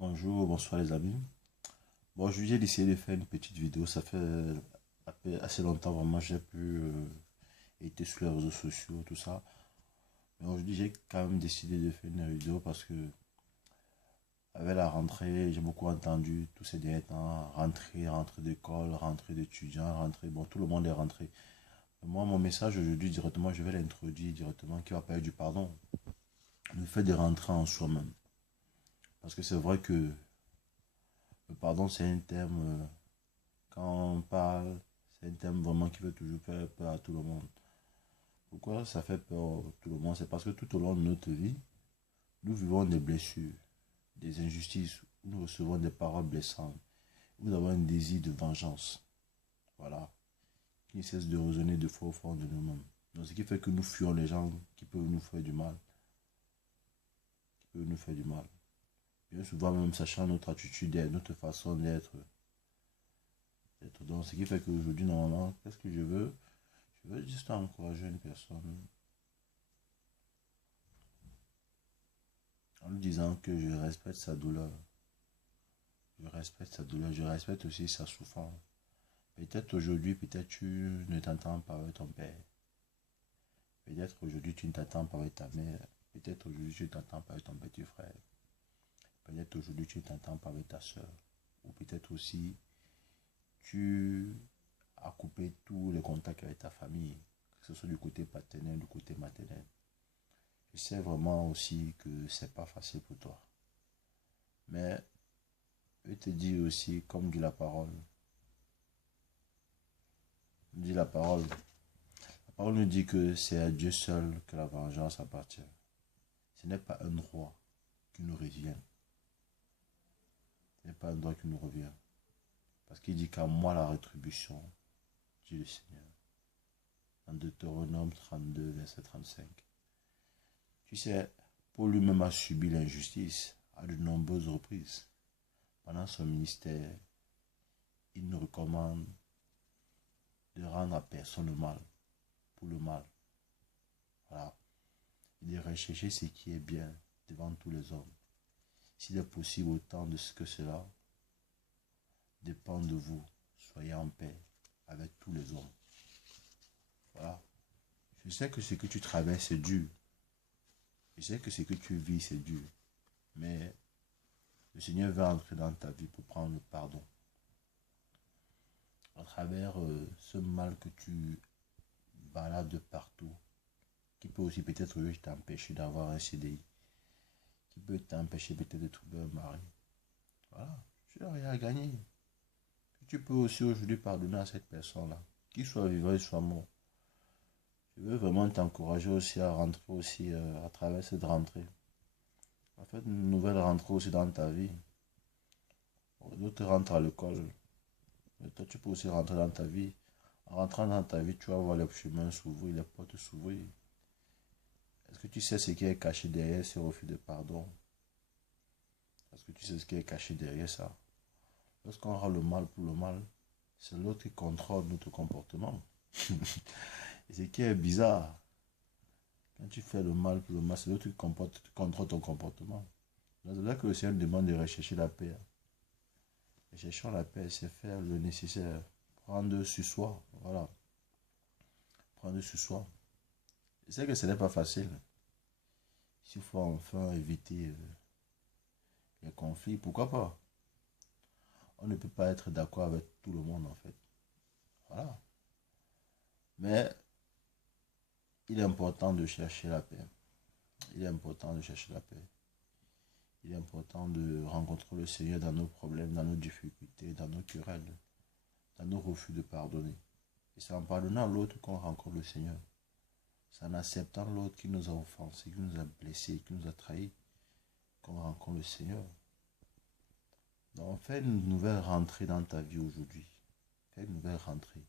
Bonjour, bonsoir les amis. Bon, j'ai décidé de faire une petite vidéo. Ça fait assez longtemps vraiment j'ai pu être sur les réseaux sociaux, tout ça. Mais aujourd'hui, j'ai quand même décidé de faire une vidéo parce que avec la rentrée, j'ai beaucoup entendu tous ces derniers temps, rentrée d'école, rentrée d'étudiants, rentrée, bon, tout le monde est rentré. Moi, mon message aujourd'hui, directement, je vais l'introduire directement, qui va parler du pardon. Le fait de rentrer en soi-même. Parce que c'est vrai que le pardon, c'est un thème. Quand on parle, c'est un thème vraiment qui veut toujours faire peur à tout le monde. Pourquoi ça fait peur à tout le monde? C'est parce que tout au long de notre vie, nous vivons des blessures, des injustices, nous recevons des paroles blessantes. Nous avons un désir de vengeance. Voilà. Qui ne cesse de résonner de fois au fond de nous-mêmes. Donc, ce qui fait que nous fuyons les gens qui peuvent nous faire du mal. Qui peuvent nous faire du mal. Bien souvent, même sachant notre attitude, notre façon d'être. Donc, ce qui fait qu'aujourd'hui, normalement, qu'est-ce que je veux? Je veux juste encourager une personne en lui disant que je respecte sa douleur. Je respecte sa douleur, je respecte aussi sa souffrance. Peut-être aujourd'hui, peut-être tu ne t'entends pas avec ton père. Peut-être aujourd'hui, tu ne t'entends pas avec ta mère. Peut-être aujourd'hui, tu ne t'entends pas avec ton petit frère. Peut-être aujourd'hui, tu ne t'entends pas avec ta soeur. Ou peut-être aussi, tu as coupé tous les contacts avec ta famille, que ce soit du côté paternel, du côté maternel. Je sais vraiment aussi que c'est pas facile pour toi. Mais je te dis aussi, comme dit la parole, dit la parole, la parole nous dit que c'est à Dieu seul que la vengeance appartient. Ce n'est pas un droit qui nous revient. Ce n'est pas un droit qui nous revient. Parce qu'il dit qu'à moi la rétribution, dit le Seigneur. En Deutéronome 32, verset 35. Tu sais, Paul lui-même a subi l'injustice à de nombreuses reprises. Pendant son ministère, il nous recommande de rendre à personne le mal pour le mal. Voilà. Il de rechercher ce qui est bien devant tous les hommes. S'il est possible autant de ce que cela dépend de vous, soyez en paix avec tous les hommes. Voilà. Je sais que ce que tu traverses, c'est dur. Je sais que ce que tu vis, c'est dur. Mais le Seigneur va entrer dans ta vie pour prendre le pardon. À travers ce mal que tu balades de partout, qui peut aussi peut-être t'empêcher d'avoir un CDI, qui peut t'empêcher peut-être de trouver un mari. Voilà. Tu n'as rien à gagner. Tu peux aussi aujourd'hui pardonner à cette personne-là, qu'il soit vivant, qu'il soit mort. Je veux vraiment t'encourager aussi à rentrer aussi à travers cette rentrée. En fait, une nouvelle rentrée aussi dans ta vie. D'autres rentrent à l'école, mais toi tu peux aussi rentrer dans ta vie. En rentrant dans ta vie, tu vas voir les chemins s'ouvrir, les portes s'ouvrir. Est-ce que tu sais ce qui est caché derrière ce refus de pardon? Est-ce que tu sais ce qui est caché derrière ça? Lorsqu'on rend le mal pour le mal, c'est l'autre qui contrôle notre comportement. Et ce qui est bizarre, quand tu fais le mal pour le mal, c'est l'autre qui contrôle ton comportement. C'est là que le Seigneur demande de rechercher la paix. Recherchons la paix, c'est faire le nécessaire. Prendre sur soi. Voilà. Prendre sur soi. Je sais que ce n'est pas facile. S'il faut enfin éviter les conflits, pourquoi pas? On ne peut pas être d'accord avec tout le monde en fait. Voilà. Mais il est important de chercher la paix. Il est important de chercher la paix. Il est important de rencontrer le Seigneur dans nos problèmes, dans nos difficultés, dans nos querelles, dans nos refus de pardonner. Et c'est en pardonnant l'autre qu'on rencontre le Seigneur. C'est en acceptant l'autre qui nous a offensés, qui nous a blessés, qui nous a trahis, qu'on rencontre le Seigneur. Donc fais une nouvelle rentrée dans ta vie aujourd'hui. Fais une nouvelle rentrée.